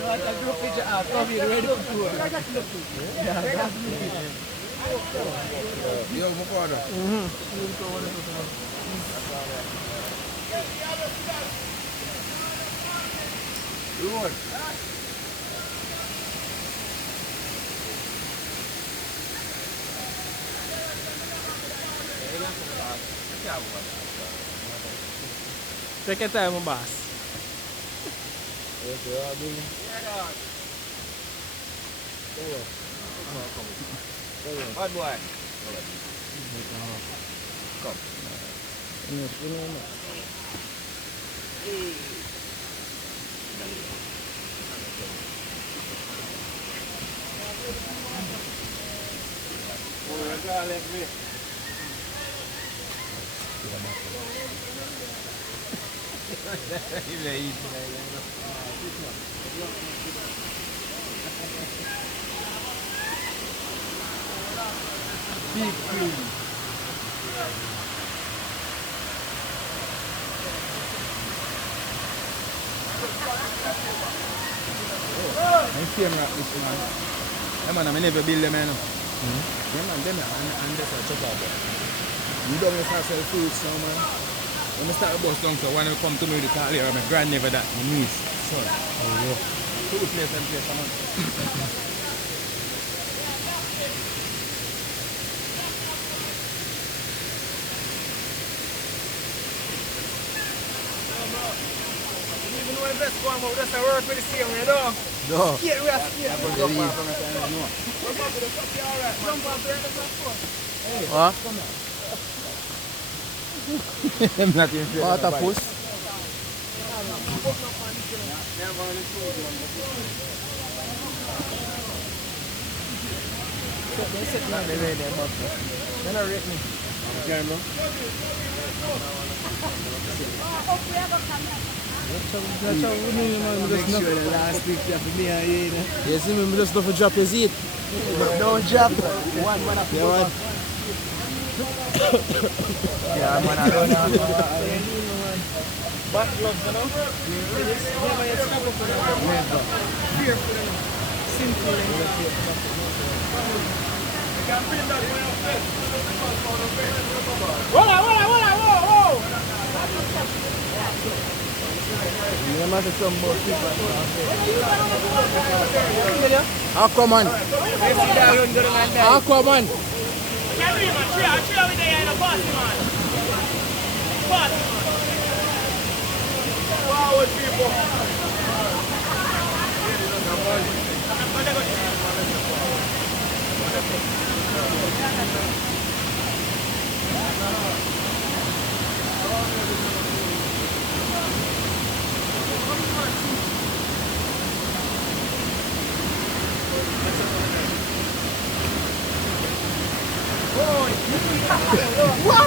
Yo, my father. Good. Take your time, my boss. Bad boy. Come. Big cream. I'm seeing that this man. Yeah, man, I never build them, man. Yeah, man, them and that's a chocolate. You don't have to sell fruits now, man. When I start a bus down, so when I come to know the car here, my grand never that, my niece, son. Oh, yeah. Two place and place, man. Even when the best one, but that's a work with the same way, though. No. Yeah, we are scared. Jump off the alright. Jump off the hey, what? Come on. I'm not even sure. What a puss? They sit me on the way there, but they're not rate me. Camera. That's how we do, man. Make sure the last week you have to be here, you know. You see me, just don't drop your seat. Don't drop. One man up. Yeah, man. Yeah, man, I don't know. Back gloves, you know? Never yet snap up for them. Never. Fearful, you know? Simple, you know? You can bring that way up there. Whoa! You must have some more people. Aquaman. Aquaman. Wow, people. What?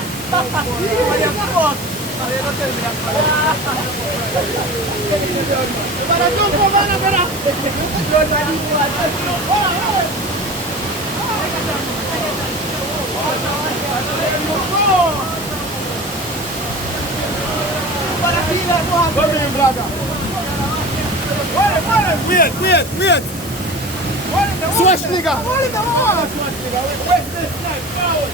Wait. Swash nigga. Where's this knife? Forward.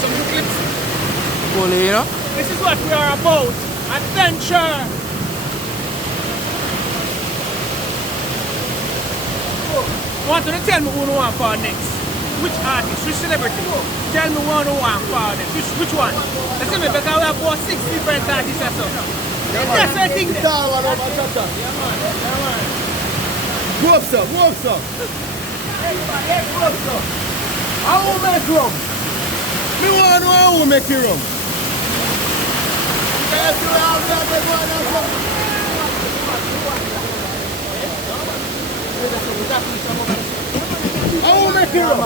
Some new clips. Gully, you know? This is what we are about. Adventure. Want to tell me who you want for next? Which artist? Which celebrity? Tell me one who want for next. Which one? Let's see me because we have about 6 different artists or so. That's the thing. Go up, sir. How will make rum? Me want to know how will make you rum. How will make you rum?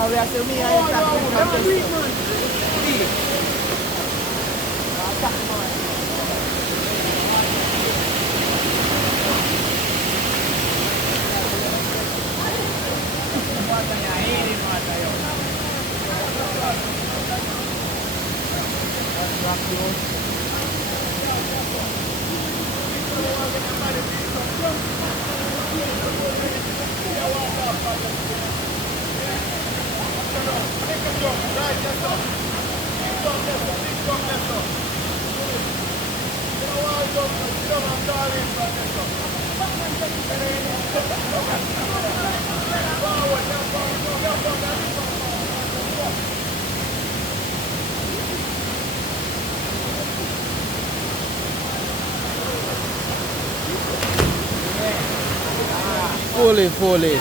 Fully. Fully.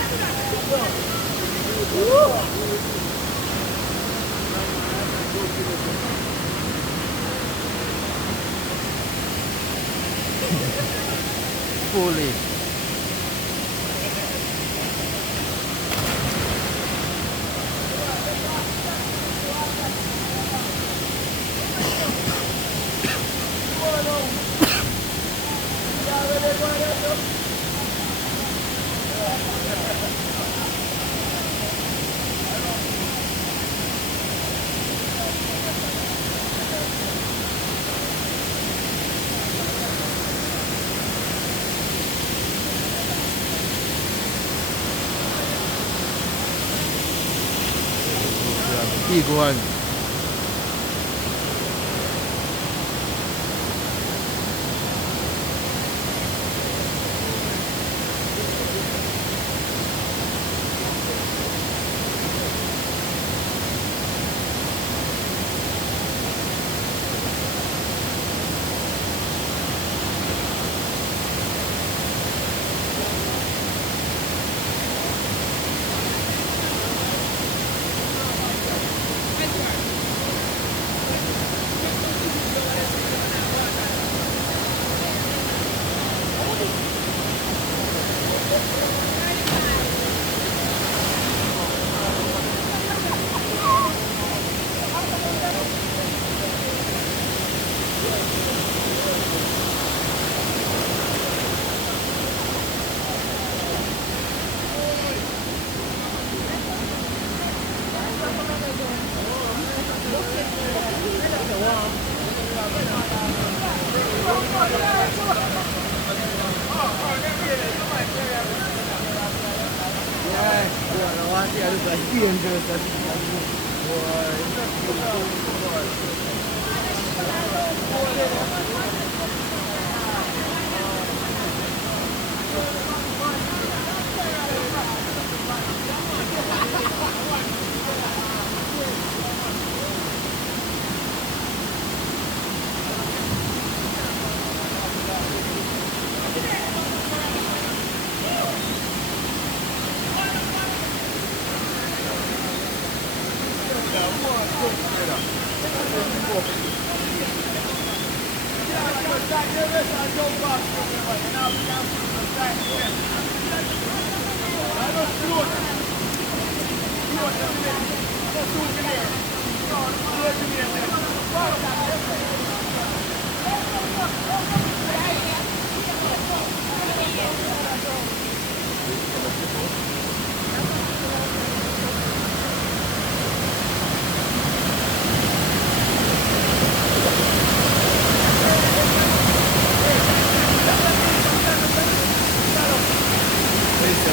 Big one.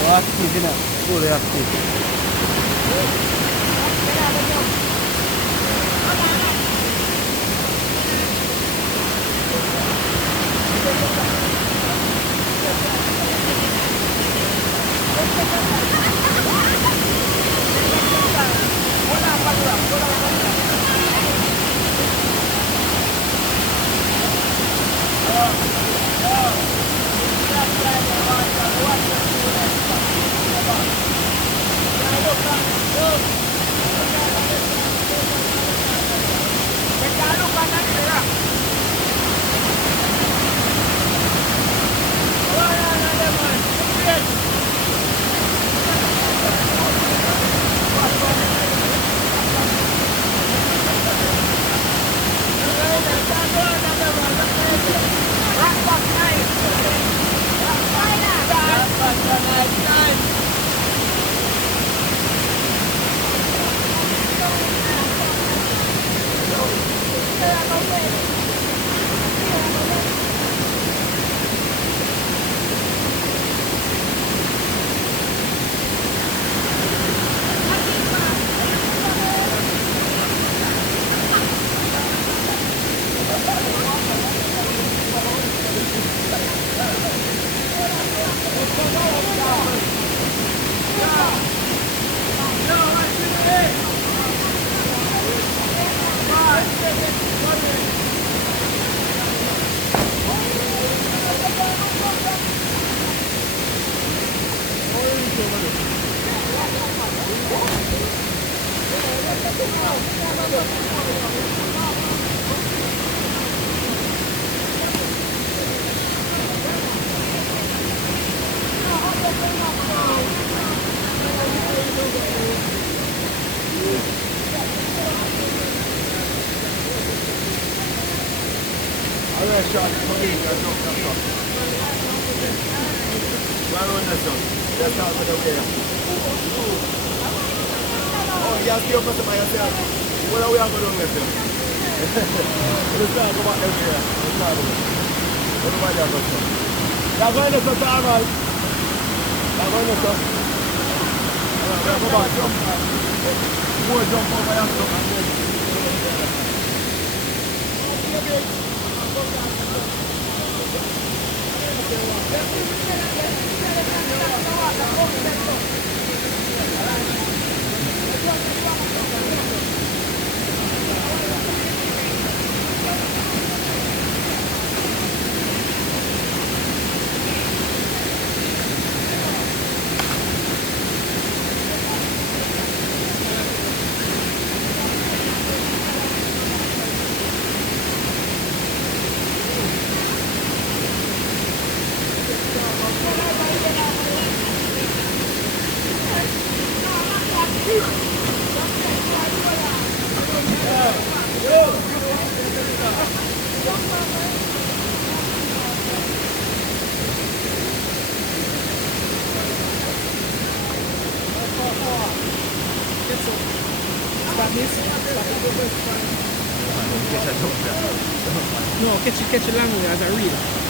Active, né? Fully active. Alright, shot. Come in. That's not shot. Where on the sun? That's not for the way. Oh, you have to go by yourself. What are we going to do with them? Let's start go back everywhere. Let's start go back. Everybody has a sun. You're going to sun, alright. You're going to sun. Alright, go back. Jump. More jump over yourself and then. No, catch it long as a reel.